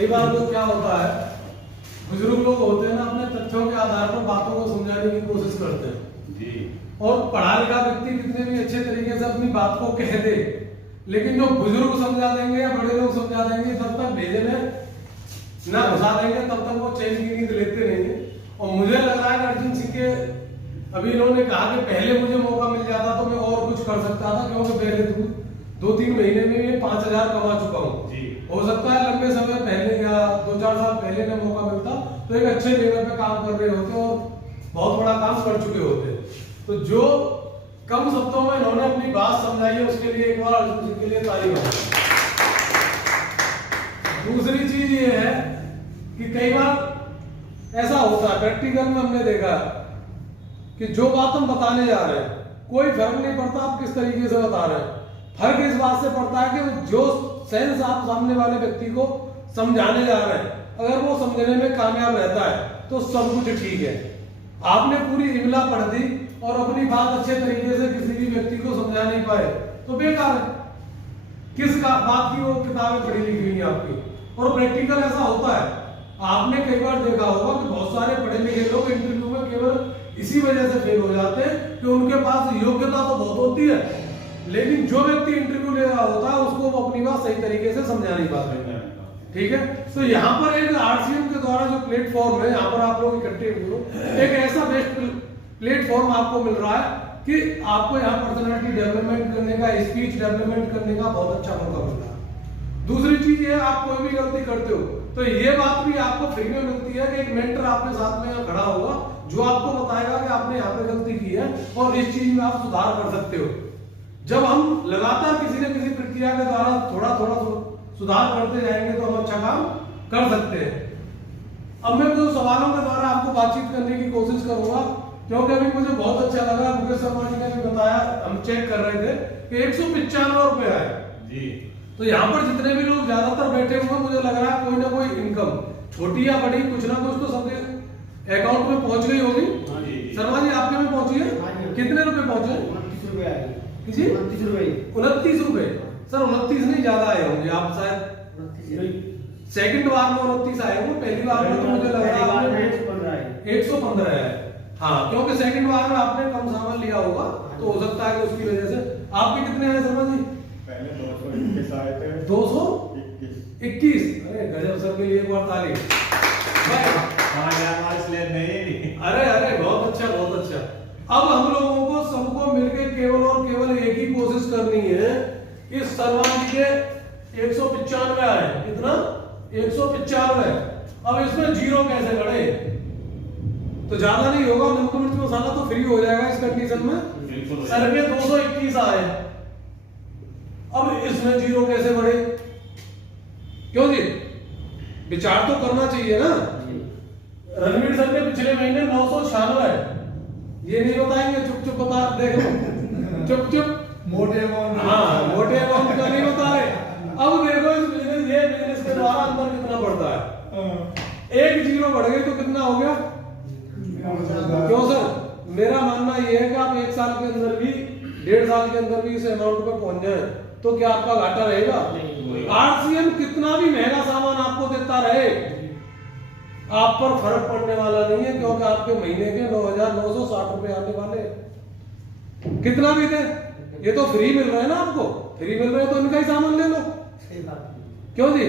कई बार तो क्या होता है, बुजुर्ग लोग होते हैं ना, अपने तथ्यों के आधार पर बातों को समझाने की कोशिश करते हैं जी। और पढ़ा लिखा व्यक्ति कितने भी अच्छे तरीके से अपनी बात को कह दे, लेकिन जो बुजुर्ग समझा देंगे या बड़े लोग समझा देंगे, जब तक भेजे में ना घुसा देंगे तब तक वो चैन की नींद लेते नहीं है। और मुझे लग रहा है कि अर्जुन सिंह के अभी इन्होंने कहा कि पहले मुझे मौका मिल जाता तो मैं और कुछ कर सकता था, क्योंकि पहले 2-3 महीने में मैं 5,000 कमा चुका हूँ। हो सकता है लंबे समय पहले या 2-4 साल पहले में मौका मिलता तो एक अच्छे लेवल पे काम कर रहे होते और बहुत बड़ा काम कर चुके होते। तो जो कम शब्दों में इन्होंने अपनी बात समझाई है उसके लिए एक बार अर्जुन सिंह के लिए तारीफ है। दूसरी चीज ये है कि कई बार ऐसा होता है, प्रैक्टिकल में हमने देखा कि जो बात हम बताने जा रहे हैं कोई फर्क नहीं पड़ता आप किस तरीके से बता रहे हैं, फर्क इस बात से पड़ता है कि जो सेंस आप सामने वाले व्यक्ति को समझाने जा रहे हैं अगर वो समझने में कामयाब रहता है तो सब कुछ ठीक है। आपने पूरी इमला पढ़ दी और अपनी बात अच्छे तरीके से किसी भी व्यक्ति को समझा नहीं पाए तो बेकार है। किस बात की वो किताबें पढ़ी लिखी हुई है आपकी। और प्रैक्टिकल ऐसा होता है, आपने कई बार देखा होगा कि बहुत सारे पढ़े लिखे लोग इंटरव्यू में केवल इसी वजह से फेल हो जाते हैं कि उनके पास योग्यता तो बहुत होती है, लेकिन जो व्यक्ति इंटरव्यू ले रहा होता है उसको वो अपनी बात सही तरीके से समझा नहीं पाते। ठीक है, तो यहाँ पर एक आरसीएम के द्वारा जो प्लेटफॉर्म है, यहाँ पर आप लोग इकट्ठे हुए एक ऐसा बेस्ट प्लेटफॉर्म आपको मिल रहा है कि आपको यहाँ पर्सनालिटी डेवलपमेंट करने का, स्पीच डेवलपमेंट करने का बहुत अच्छा मौका मिल रहा है। दूसरी चीज ये, आप कोई भी गलती करते हो तो ये बात भी आपको फ्री में मिलती है कि एक मेंटर आपके साथ में यहाँ खड़ा होगा जो आपको बताएगा कि आपने यहाँ पे गलती की है और इस चीज में आप सुधार कर सकते हो। जब हम लगातार किसी न किसी प्रक्रिया के द्वारा थोड़ा थोड़ा सुधार करते जाएंगे तो हम अच्छा काम कर सकते हैं। अब मैं कुछ सवालों के द्वारा आपको बातचीत करने की कोशिश करूंगा, क्योंकि अभी मुझे बहुत अच्छा लगा, मुकेश शर्मा जी ने भी बताया, हम चेक कर रहे थे कि 195 रुपए आए जी। तो यहाँ पर जितने भी लोग ज्यादातर बैठे हुए मुझे लग रहा है कोई ना कोई इनकम छोटी या बड़ी कुछ ना कुछ तो सबके अकाउंट में पहुंच गई होगी। शर्मा जी आपके में पहुंची है? कितने रुपए पहुंचे? 29 रुपए आए। किसी 29 रुपए। 29 रुपए। सर 29 नहीं, ज्यादा आए होंगे आप शायद। सेकंड बार में 29 आए होंगे, पहली बार में तो मुझे लग रहा है 115 है। हाँ, क्योंकि सेकंड बार में आपने कम सामान लिया होगा तो हो सकता है कि उसकी वजह से। आपके कितने आए शर्मा जी? पहले 221 आए थे। 221। अरे गजब, सर के लिए एक बार ताली। अरे अरे बहुत अच्छा, बहुत अच्छा। अब हम लोगों को सबको मिलकर केवल और केवल एक ही कोशिश करनी है कि शर्मा जी के 195 आए। कितना? 195। अब इसमें जीरो कैसे बढ़े? तो ज्यादा नहीं होगा, नमक मिर्च मसाला तो फ्री हो जाएगा इस कंडीशन में। सर के 221 आए, अब इसमें जीरो कैसे बढ़े? क्यों जी, विचार तो करना चाहिए ना। रणवीर सर के पिछले महीने 996 है, ये नहीं बताएंगे, चुप चुप बता, देखो चुप चुप मोटे अमाउंट। हाँ, मोटे अमाउंट का नहीं बता रहे। अब देखो इस बिजनेस, ये बिजनेस के द्वारा अंदर कितना बढ़ता है। एक जीरो बढ़ गई तो कितना हो गया? क्यों सर, मेरा मानना यह है कि आप 1 साल के अंदर भी, 1.5 साल के अंदर भी इस अमाउंट पर पहुंच जाए तो क्या आपका घाटा रहेगा? आरसीएम कितना भी महंगा सामान आपको देता रहे, आप पर फर्क पड़ने वाला नहीं है, क्योंकि आपके महीने के 9,960 रुपए आने वाले। कितना भी दे, ये तो फ्री मिल रहा है ना आपको, फ्री मिल रहा है तो इनका ही सामान ले लो। क्यों जी?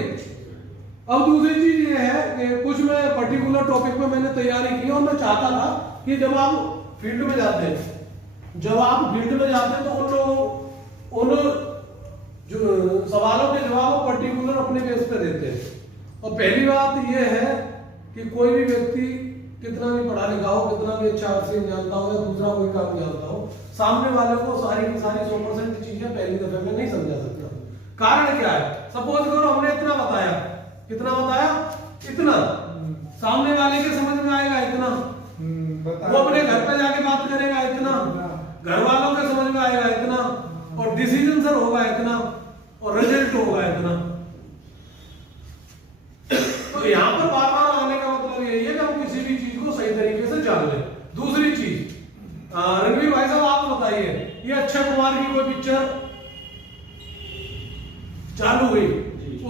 अब दूसरी चीज ये है कि कुछ मैं पर्टिकुलर टॉपिक पे मैंने तैयारी की और मैं चाहता था कि जब आप फील्ड में जाते हैं, तो उन लोगों उन जो सवालों के जवाब पर्टिकुलर अपने बेस पे देते हैं। और पहली बात यह है कि कोई भी व्यक्ति कितना भी पढ़ा लिखा हो, कितना भी अच्छा आरसीएम जानता हो या दूसरा कोई काम जानता हो, सामने वाले को सारी की सारी 100% चीजें पहली दफे में नहीं समझा सकता। कारण क्या है? सपोज करो हमने इतना बताया, कितना बताया? इतना। सामने वाले के समझ में आएगा इतना, वो अपने घर पे जाके बात करेगा इतना, घर वालों के समझ में आएगा इतना, और डिसीजन सर होगा इतना, और रिजल्ट होगा इतना। तो यहाँ पर बार बार आने का मतलब यही है कि हम किसी भी चीज को सही तरीके से जान लें। दूसरी चीज, रणवीर भाई साहब आप बताइए, ये अक्षय कुमार की कोई पिक्चर चालू हुई,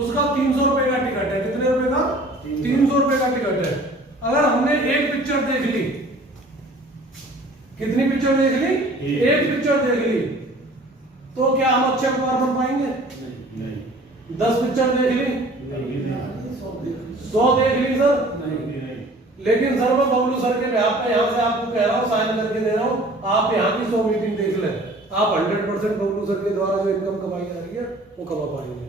उसका 300 रुपए का टिकट है। कितने रुपए का? 300 रुपए का टिकट है। अगर हमने एक पिक्चर देख ली, कितनी पिक्चर देख ली? एक पिक्चर देख ली, तो क्या हम अच्छे अखबार बन पाएंगे? नहीं। 10 पिक्चर देख ली, 100 देख ली सर, लेकिन सर मैं बबलू सर के बिहाफ पे यहाँ से आपको कह रहा हूँ, साइन करके दे रहा हूँ, आप यहाँ की 100 मीटिंग देख लें, आप 100% बबलू सर के द्वारा जो इनकम कमाई जा रही है वो कमा पाएंगे।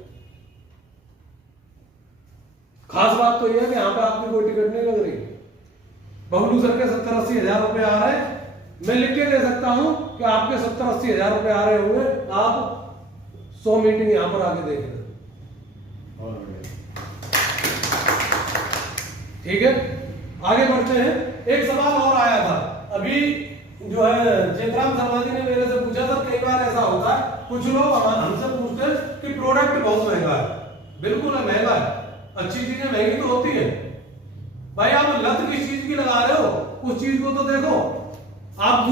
खास बात तो यह है कि यहाँ पे आपकी कोई टिकट नहीं लग रही। बबलू सर के 70-80 हजार रुपए आ रहे हैं, मैं लिख के दे सकता हूं कि आपके 70-80 हजार रुपए आ रहे होंगे, आप 100 मीटिंग यहां पर आके देख लें। ठीक है, आगे बढ़ते हैं। एक सवाल और आया था अभी, जो है जयराम शर्मा जी ने मेरे से पूछा था, कई बार ऐसा होता है कुछ लोग हमसे पूछते हैं कि प्रोडक्ट बहुत महंगा है। बिल्कुल है, महंगा है, अच्छी चीजें महंगी तो होती है भाई, आप लत किस चीज की लगा रहे हो उस चीज को तो देखो। आप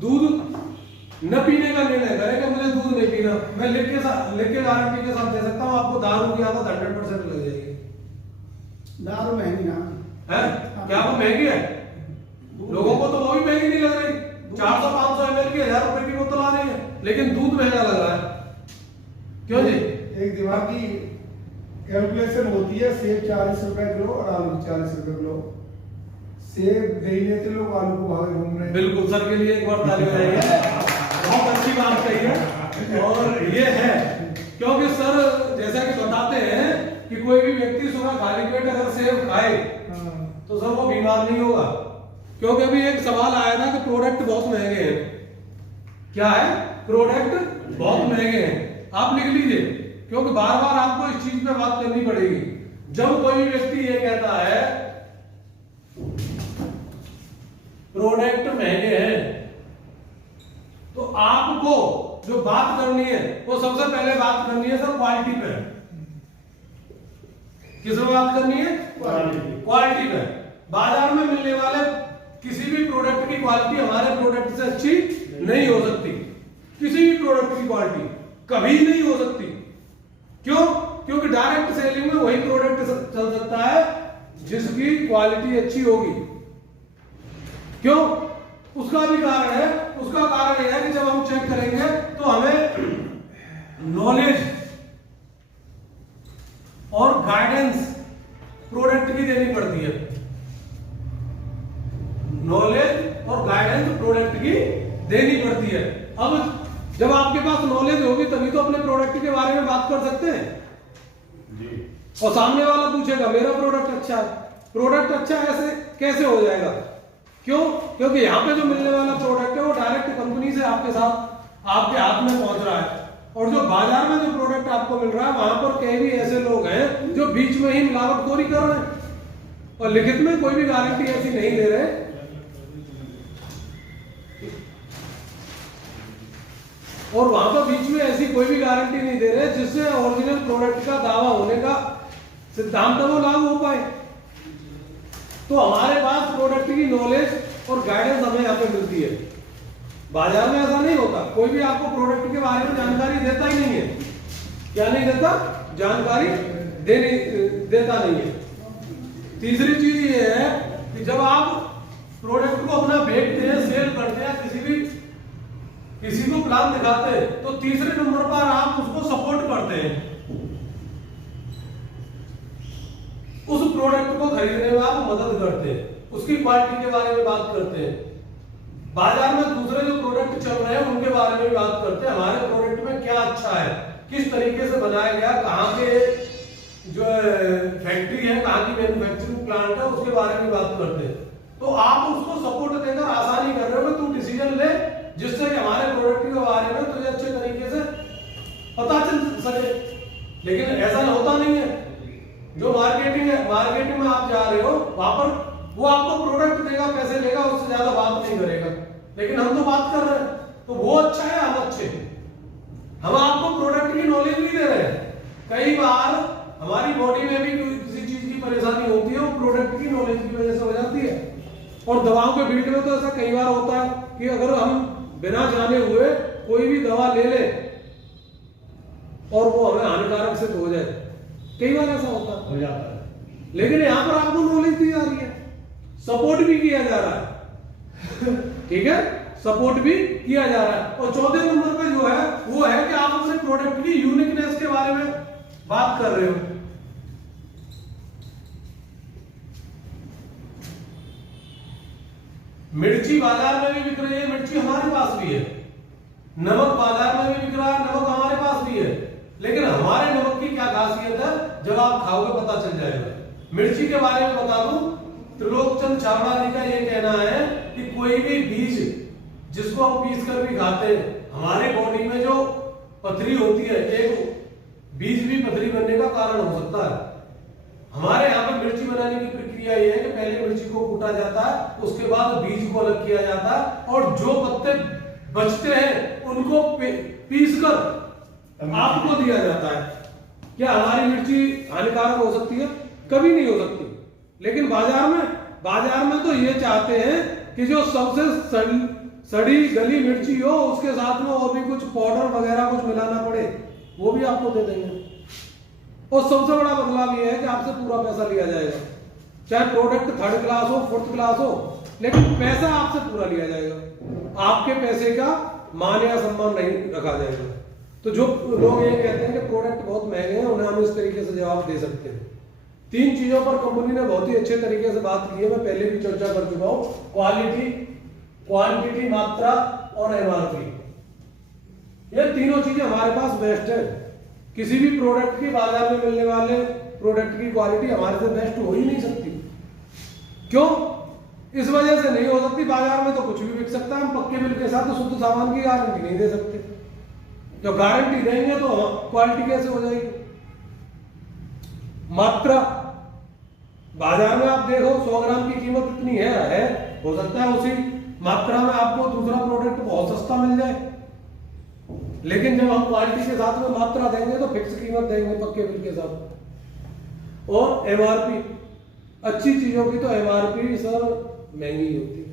दूध न पीने का निर्णय करें कि मुझे दूध नहीं पीना, मैं लिख के गारंटी के साथ दे सकता हूं आपको दारू की आदत 100% लग जाएगी। दारू महंगी ना है क्या? वो महंगी है, लोगों को तो वो भी महंगी नहीं लग रही, 400-500 ml की 1000 रुपए की बोतल आ रही है, लेकिन दूध महंगा लग रहा है। क्यों जी? एक दिमागी कैलकुलेशन होती है, सेब 40 रुपए किलो और आलू 40 रुपए किलो। सेब नहीं लेते लोग, आलू को भावे घूम रहे हैं। बिल्कुल सर के लिए एक बार ताली बजाइए, बहुत अच्छी बात कही है। और ये है क्योंकि सर जैसा कि बताते हैं कि कोई भी व्यक्ति सुबह खाली पेट अगर सेब खाए तो सर वो बीमार नहीं होगा। क्योंकि अभी एक सवाल आया था कि प्रोडक्ट बहुत महंगे हैं। क्या है? प्रोडक्ट बहुत महंगे हैं। आप लिख लीजिए, क्योंकि बार बार आपको इस चीज पे बात करनी पड़ेगी। जब कोई भी व्यक्ति ये कहता है प्रोडक्ट महंगे हैं, तो आपको जो बात करनी है वो सबसे पहले बात करनी है सर क्वालिटी पे। किस में बात करनी है? क्वालिटी पे। बाजार में मिलने वाले किसी भी प्रोडक्ट की क्वालिटी हमारे प्रोडक्ट से अच्छी नहीं हो सकती। किसी भी प्रोडक्ट की क्वालिटी कभी नहीं हो सकती। क्यों? क्योंकि डायरेक्ट सेलिंग में वही प्रोडक्ट चल सकता है जिसकी क्वालिटी अच्छी होगी। क्यों? उसका भी कारण है। उसका कारण यह है कि जब हम चेक करेंगे तो हमें नॉलेज और गाइडेंस प्रोडक्ट की देनी पड़ती है। नॉलेज और गाइडेंस प्रोडक्ट की देनी पड़ती है। अब जब आपके पास नॉलेज होगी तभी तो अपने प्रोडक्ट के बारे में बात कर सकते हैं जी। और सामने वाला पूछेगा मेरा प्रोडक्ट अच्छा है। प्रोडक्ट अच्छा ऐसे कैसे हो जाएगा? क्यों? क्योंकि यहाँ पे जो मिलने वाला प्रोडक्ट है वो डायरेक्ट कंपनी से आपके साथ आपके हाथ में पहुंच रहा है, और जो बाजार में जो प्रोडक्ट आपको मिल रहा है वहां पर कई भी ऐसे लोग हैं जो बीच में ही मिलावटखोरी कर रहे हैं और लिखित में कोई भी गारंटी ऐसी नहीं दे रहे, और वहां पर बीच में ऐसी कोई भी गारंटी नहीं दे रहे जिससे ओरिजिनल प्रोडक्ट का दावा होने का सिद्धांत वो लागू हो पाए। तो हमारे पास प्रोडक्ट की नॉलेज और गाइडेंस हमें यहाँ पे मिलती है। बाजार में ऐसा नहीं होता, कोई भी आपको प्रोडक्ट के बारे में जानकारी देता ही नहीं है। क्या नहीं देता? जानकारी देता नहीं है। तीसरी चीज ये है कि जब आप प्रोडक्ट को अपना बेचते हैं, सेल करते हैं, किसी को प्लान दिखाते हैं, तो तीसरे नंबर पर आप उसको सपोर्ट करते हैं। उस प्रोडक्ट को खरीदने में आप मदद करते हैं, उसकी क्वालिटी के बारे में बात करते हैं। बाजार में दूसरे जो प्रोडक्ट चल रहे हैं उनके बारे में भी बात करते हैं। हमारे प्रोडक्ट में क्या अच्छा है, किस तरीके से बनाया गया, कहाँ के जो फैक्ट्री है, कहाँ की मैन्युफैक्चरिंग प्लांट है, उसके बारे में बात करते हैं। तो आप उसको सपोर्ट देकर आसानी कर रहे हो कि तू डिसीजन ले जिससे कि हमारे प्रोडक्ट के बारे में तुझे अच्छे तरीके से पता चल सके। लेकिन ऐसा होता नहीं है। जो मार्केटिंग में आप जा रहे हो वहां पर वो आपको प्रोडक्ट देगा, पैसे लेगा, उससे ज्यादा बात नहीं करेगा। लेकिन हम तो बात कर रहे हैं, तो वो अच्छा है, हम अच्छे हैं। हम आपको प्रोडक्ट की नॉलेज नहीं दे रहे हैं। कई बार हमारी बॉडी में भी किसी चीज की परेशानी होती है, वो प्रोडक्ट की नॉलेज की वजह से हो जाती है। और दवाओं के फील्ड में तो ऐसा कई बार होता है कि अगर हम बिना जाने हुए कोई भी दवा ले ले और वो हमें हानिकारक सिद्ध हो जाए, कई बार ऐसा होता है, हो जाता है। लेकिन यहाँ पर आपको नॉलेज दी जा रही है, सपोर्ट भी किया जा रहा है ठीक है, सपोर्ट भी किया जा रहा है। और चौथे नंबर पे जो है वो है कि आप अपने प्रोडक्ट की यूनिकनेस के बारे में बात कर रहे हो। मिर्ची बाजार में भी बिक रही है, मिर्ची हमारे पास भी है, नमक बाजार में भी बिक रहा है, नमक हमारे पास भी है, लेकिन हमारे नमक की क्या खासियत है जब आप खाओगे पता चल जाएगा। मिर्ची के बारे में बता दूं, त्रिलोकचंद छाबड़ा जी का ये कहना है कि कोई भी बीज जिसको हम पीस कर भी खाते हैं, हमारे बॉडी में जो पथरी होती है, एक बीज भी पथरी बनने का कारण हो सकता है। हमारे यहाँ पे मिर्ची बनाने की प्रक्रिया ये है कि पहले मिर्ची को कूटा जाता है, उसके बाद बीज को अलग किया जाता है, और जो पत्ते बचते हैं उनको पीस कर आपको दिया जाता है। क्या हमारी मिर्ची हानिकारक हो सकती है? कभी नहीं हो सकती। लेकिन बाजार में तो ये चाहते हैं कि जो सबसे सड़ी गली मिर्ची हो उसके साथ में और भी कुछ पाउडर वगैरह कुछ मिलाना पड़े, वो भी आपको दे देंगे। और सबसे बड़ा बदलाव ये है कि आपसे पूरा पैसा लिया जाएगा, चाहे प्रोडक्ट 3rd क्लास हो 4th क्लास हो, लेकिन पैसा आपसे पूरा लिया जाएगा। आपके पैसे का मान या सम्मान नहीं रखा जाएगा। तो जो लोग ये कहते हैं कि प्रोडक्ट बहुत महंगे हैं, उन्हें हम इस तरीके से जवाब दे सकते हैं। 3 चीजों पर कंपनी ने बहुत ही अच्छे तरीके से बात की है, मैं पहले भी चर्चा कर चुका हूं, क्वालिटी, क्वांटिटी, मात्रा और एमआरपी। ये तीनों चीजें हमारे पास बेस्ट है। किसी भी प्रोडक्ट की बाजार में मिलने वाले प्रोडक्ट की क्वालिटी हमारे से बेस्ट हो ही नहीं सकती। क्यों? इस वजह से नहीं हो सकती, बाजार में तो कुछ भी बिक सकता है, हम पक्के बिल के साथ तो शुद्ध सामान की गारंटी नहीं दे सकते। जो गारंटी देंगे तो क्वालिटी कैसे हो जाएगी? मात्रा, बाजार में आप देखो 100 ग्राम की कीमत इतनी है, हो सकता है उसी मात्रा में आपको दूसरा प्रोडक्ट बहुत सस्ता मिल जाए, लेकिन जब हम क्वालिटी के साथ में मात्रा देंगे तो फिक्स कीमत देंगे पक्के बिल के साथ। और एमआरपी, अच्छी चीजों की तो एमआरपी सर महंगी होती है।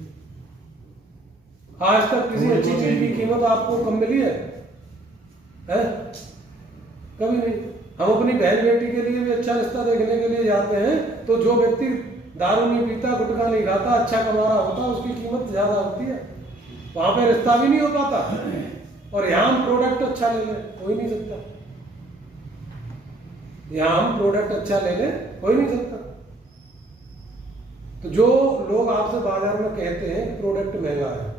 आज तक किसी अच्छी चीज की कीमत आपको कम मिली है? कभी नहीं। हम अपनी बहन बेटी के लिए भी अच्छा रिश्ता देखने के लिए जाते हैं, तो जो व्यक्ति दारू नहीं पीता, गुटखा नहीं खाता, अच्छा कमा रहा होता, उसकी कीमत ज्यादा होती है, वहां पे रिश्ता भी नहीं हो पाता। और यहां हम प्रोडक्ट अच्छा ले लें, हो ही नहीं सकता। यहां हम प्रोडक्ट अच्छा ले लें, हो ही नहीं सकता। तो जो लोग आपसे बाजार में कहते हैं प्रोडक्ट महंगा है,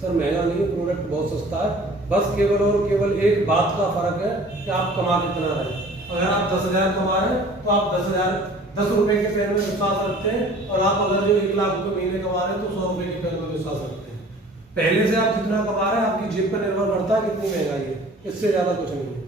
सर महंगा नहीं है, प्रोडक्ट बहुत सस्ता है। बस केवल और केवल एक बात का फर्क है कि आप कमा कितना रहे हैं। अगर आप 10,000 कमा रहे हैं तो आप 10 रुपए के पेन में विश्वास रखते हैं, और आप अगर जो 1 लाख रुपए महीने कमा रहे हैं तो 100 रुपए के पेन में विश्वास रखते हैं। पहले से आप जितना कमा रहे हैं आपकी जेब पर निर्भर करता है कितनी महंगाई है, इससे ज्यादा कुछ नहीं है।